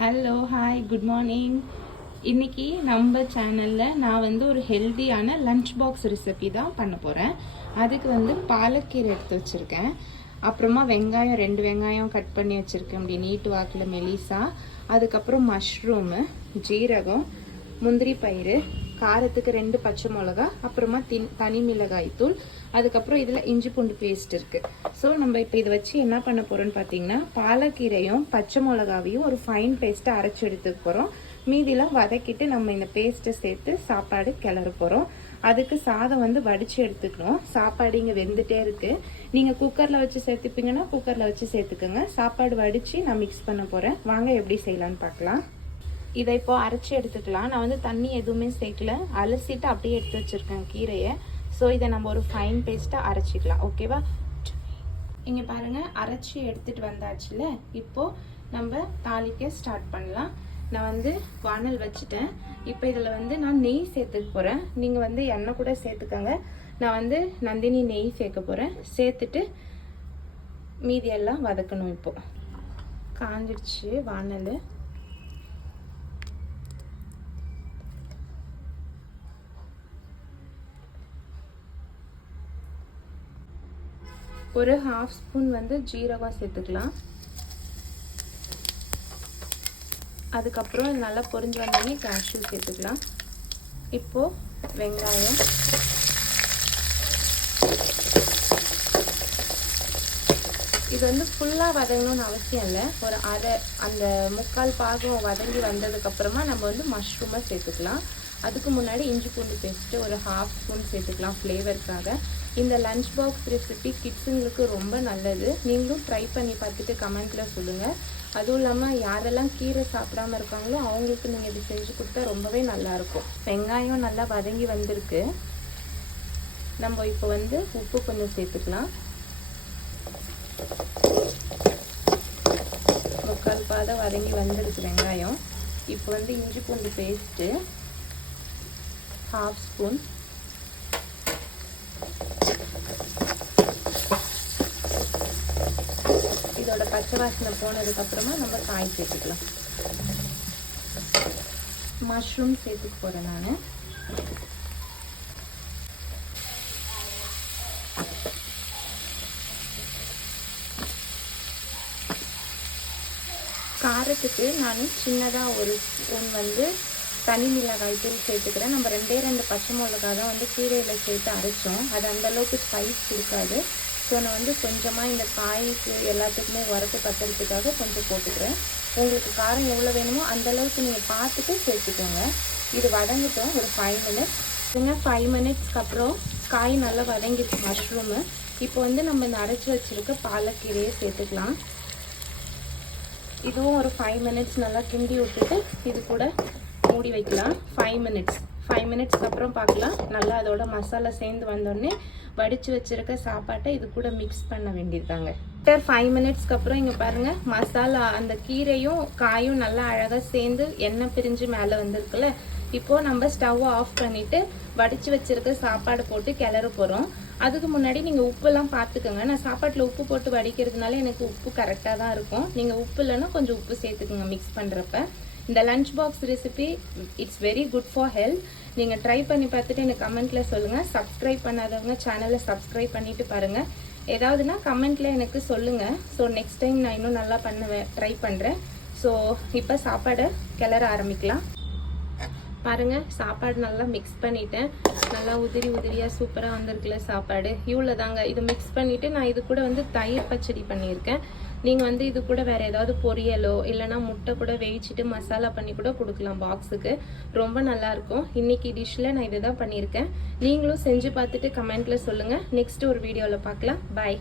Hello hi good morning. இன்றைக்கி நம்ம சேனலில் நான் வந்து ஒரு ஹெல்த்தியான லன்ச் பாக்ஸ் ரெசிபி தான் பண்ண போகிறேன். அதுக்கு வந்து பாலக்கீரை எடுத்து வச்சுருக்கேன். அப்புறமா வெங்காயம் 2 வெங்காயம் கட் பண்ணி வச்சுருக்கேன் அப்படி நீட்டு வாக்கில் மெலிசா. அதுக்கப்புறம் மஷ்ரூமு, ஜீரகம், முந்திரி பயிறு, காரத்துக்கு 2 பச்சை மிளகா, அப்புறமா தனி மிளகாய் தூள், அதுக்கப்புறம் இதில் இஞ்சி பூண்டு பேஸ்ட் இருக்குது. ஸோ நம்ம இப்போ இதை வச்சு என்ன பண்ண போகிறோன்னு பார்த்தீங்கன்னா, பாலக்கீரையும் பச்சை மிளகாவையும் ஒரு ஃபைன் பேஸ்ட்டை அரைச்சி எடுத்துக்க போகிறோம். மீதிலாம் வதக்கிட்டு நம்ம இந்த பேஸ்ட்டை சேர்த்து சாப்பாடு கிளற போகிறோம். அதுக்கு சாதம் வந்து வடித்து எடுத்துக்கணும். சாப்பாடு இங்கே வெந்துட்டே இருக்குது. நீங்கள் குக்கரில் வச்சு சேர்த்துப்பீங்கன்னா குக்கரில் வச்சு சேர்த்துக்கோங்க. சாப்பாடு வடித்து நான் மிக்ஸ் பண்ண போகிறேன். வாங்க எப்படி செய்யலான்னு பார்க்கலாம். இதை இப்போ அரைச்சி எடுத்துக்கலாம். நான் வந்து தண்ணி எதுவுமே சேர்க்கல, அலசிட்டு அப்படியே எடுத்து வச்சுருக்கேன் கீரையை. ஸோ இதை நம்ம ஒரு ஃபைன் பேஸ்ட்டாக அரைச்சிக்கலாம். ஓகேவா? இங்கே பாருங்கள், அரைச்சி எடுத்துகிட்டு வந்தாச்சுல. இப்போது நம்ம தாளிக்க ஸ்டார்ட் பண்ணலாம். நான் வந்து வானல் வச்சுட்டேன். இப்போ இதில் வந்து நான் நெய் சேர்த்துக்க போகிறேன். நீங்கள் வந்து எண்ணெய் கூட சேர்த்துக்கோங்க. நான் வந்து நந்தினி நெய் சேர்க்க போகிறேன். சேர்த்துட்டு மீதியெல்லாம் வதக்கணும். இப்போது காஞ்சிடுச்சு வானல். ஒரு 1/2 ஸ்பூன் வந்து ஜீரகம் சேர்த்துக்கலாம். அதுக்கப்புறம் நல்லா பொரிஞ்சு வந்தோடனே கேஷ்யூ சேர்த்துக்கலாம். இப்போது வெங்காயம், இது வந்து ஃபுல்லாக வதங்கணும்னு அவசியம் இல்லை. ஒரு அந்த 3/4 பாகம் வதங்கி வந்ததுக்கப்புறமா நம்ம வந்து மஷ்ரூமை சேர்த்துக்கலாம். அதுக்கு முன்னாடி இஞ்சி பூண்டு பேஸ்ட்டு ஒரு 1/2 ஸ்பூன் சேர்த்துக்கலாம் ஃப்ளேவருக்காக. இந்த லன்ச் பாக்ஸ் ரெசிபி கிட்ஸுங்களுக்கு ரொம்ப நல்லது. நீங்களும் ட்ரை பண்ணி பார்த்துட்டு கமெண்ட்டில் சொல்லுங்கள். அதுவும் இல்லாமல் யாரெல்லாம் கீரை சாப்பிடாம இருக்காங்களோ அவங்களுக்கு நீங்கள் இது செஞ்சு கொடுத்தா ரொம்பவே நல்லாயிருக்கும். வெங்காயம் நல்லா வதங்கி வந்திருக்கு. நம்ம இப்போ வந்து உப்பு கொஞ்சம் சேர்த்துக்கலாம். 3/4 பாகம் வதங்கி வந்துருக்கு வெங்காயம். இப்போ வந்து இஞ்சி பூண்டு பேஸ்ட்டு 1/2 ஸ்பூன், இதோட பச்சை வாசனை போனதுக்கப்புறமா நம்ம காய் சேர்த்துக்கலாம். மஷ்ரூம் சேர்த்துக்க போகிறேன் நான். காரத்துக்கு நான் சின்னதாக ஒரு ஸ்பூன் வந்து தனி மிளகாய் தூள் சேர்த்துக்கிறேன். நம்ம 2 பச்சை மிளகா தான் வந்து கீரையில் சேர்த்து அரைச்சோம். அது அந்தளவுக்கு ஸ்பைஸ் கொடுக்காது. ஸோ நான் வந்து கொஞ்சமாக இந்த காய்க்கு எல்லாத்துக்குமே உரப்பு பத்துறதுக்காக கொஞ்சம் போட்டுக்கிறேன். உங்களுக்கு காரம் எவ்வளோ வேணுமோ அந்தளவுக்கு நீங்கள் பார்த்துட்டு சேர்த்துக்கோங்க. இது வதங்கிட்டோம் ஒரு 5 மினிட்ஸ். 5 மினிட்ஸ்க்கு அப்புறம் காய் நல்லா வதங்கிடுச்சு மஷ்ரூமு. இப்போ வந்து நம்ம இந்த அரைச்சி வச்சுருக்க பாலக்கீரையை சேர்த்துக்கலாம். இதுவும் ஒரு 5 மினிட்ஸ் நல்லா கிண்டி விட்டுட்டு இது கூட மூடி வைக்கலாம். 5 மினிட்ஸ்க்கு அப்புறம் பார்க்கலாம். நல்லா அதோட மசாலா சேர்ந்து வந்தோடனே வடித்து வச்சுருக்க சாப்பாட்டை இது கூட மிக்ஸ் பண்ண வேண்டியதுதாங்க. 5 மினிட்ஸ்க்கு அப்புறம் இங்கே பாருங்கள், மசாலா அந்த கீரையும் காயும் நல்லா அழகாக சேர்ந்து எண்ணெய் பிரிஞ்சு மேலே வந்திருக்குல்ல. இப்போது நம்ம ஸ்டவ்வை ஆஃப் பண்ணிவிட்டு வடித்து வச்சுருக்க சாப்பாடு போட்டு கிளற போகிறோம். அதுக்கு முன்னாடி நீங்கள் உப்புலாம் பார்த்துக்கோங்க. நான் சாப்பாட்டில் உப்பு போட்டு வடிக்கிறதுனால எனக்கு உப்பு கரெக்டாக தான் இருக்கும். நீங்கள் உப்பு இல்லைன்னா கொஞ்சம் உப்பு சேர்த்துக்குங்க மிக்ஸ் பண்ணுறப்ப. இந்த lunch box recipe it's very good for health. நீங்கள் ட்ரை பண்ணி பார்த்துட்டு எனக்கு கமெண்ட்டில் சொல்லுங்கள். சப்ஸ்கிரைப் பண்ணாதவங்க சேனலை சப்ஸ்கிரைப் பண்ணிவிட்டு பாருங்கள். ஏதாவதுனா கமெண்ட்டில் எனக்கு சொல்லுங்கள். ஸோ நெக்ஸ்ட் டைம் நான் இன்னும் நல்லா ட்ரை பண்ணுறேன். ஸோ இப்போ சாப்பாடை கிளற ஆரம்பிக்கலாம். பாருங்கள், சாப்பாடு நல்லா மிக்ஸ் பண்ணிட்டேன். நல்லா உதிரியாக சூப்பராக வந்திருக்குல்ல சாப்பாடு. இவ்வளோ தாங்க. இது மிக்ஸ் பண்ணிவிட்டு நான் இது கூட வந்து தயிர் பச்சடி பண்ணியிருக்கேன். நீங்கள் வந்து இது கூட வேறு ஏதாவது பொரியலோ இல்லைனா முட்டை கூட வேவிச்சிட்டு மசாலா பண்ணி கூட கொடுக்கலாம் பாக்ஸுக்கு. ரொம்ப நல்லாயிருக்கும். இன்றைக்கி டிஷ்ஷில் நான் இதை தான் பண்ணியிருக்கேன். நீங்களும் செஞ்சு பார்த்துட்டு கமெண்ட்டில் சொல்லுங்கள். நெக்ஸ்ட்டு ஒரு வீடியோவில் பார்க்கலாம். பாய்.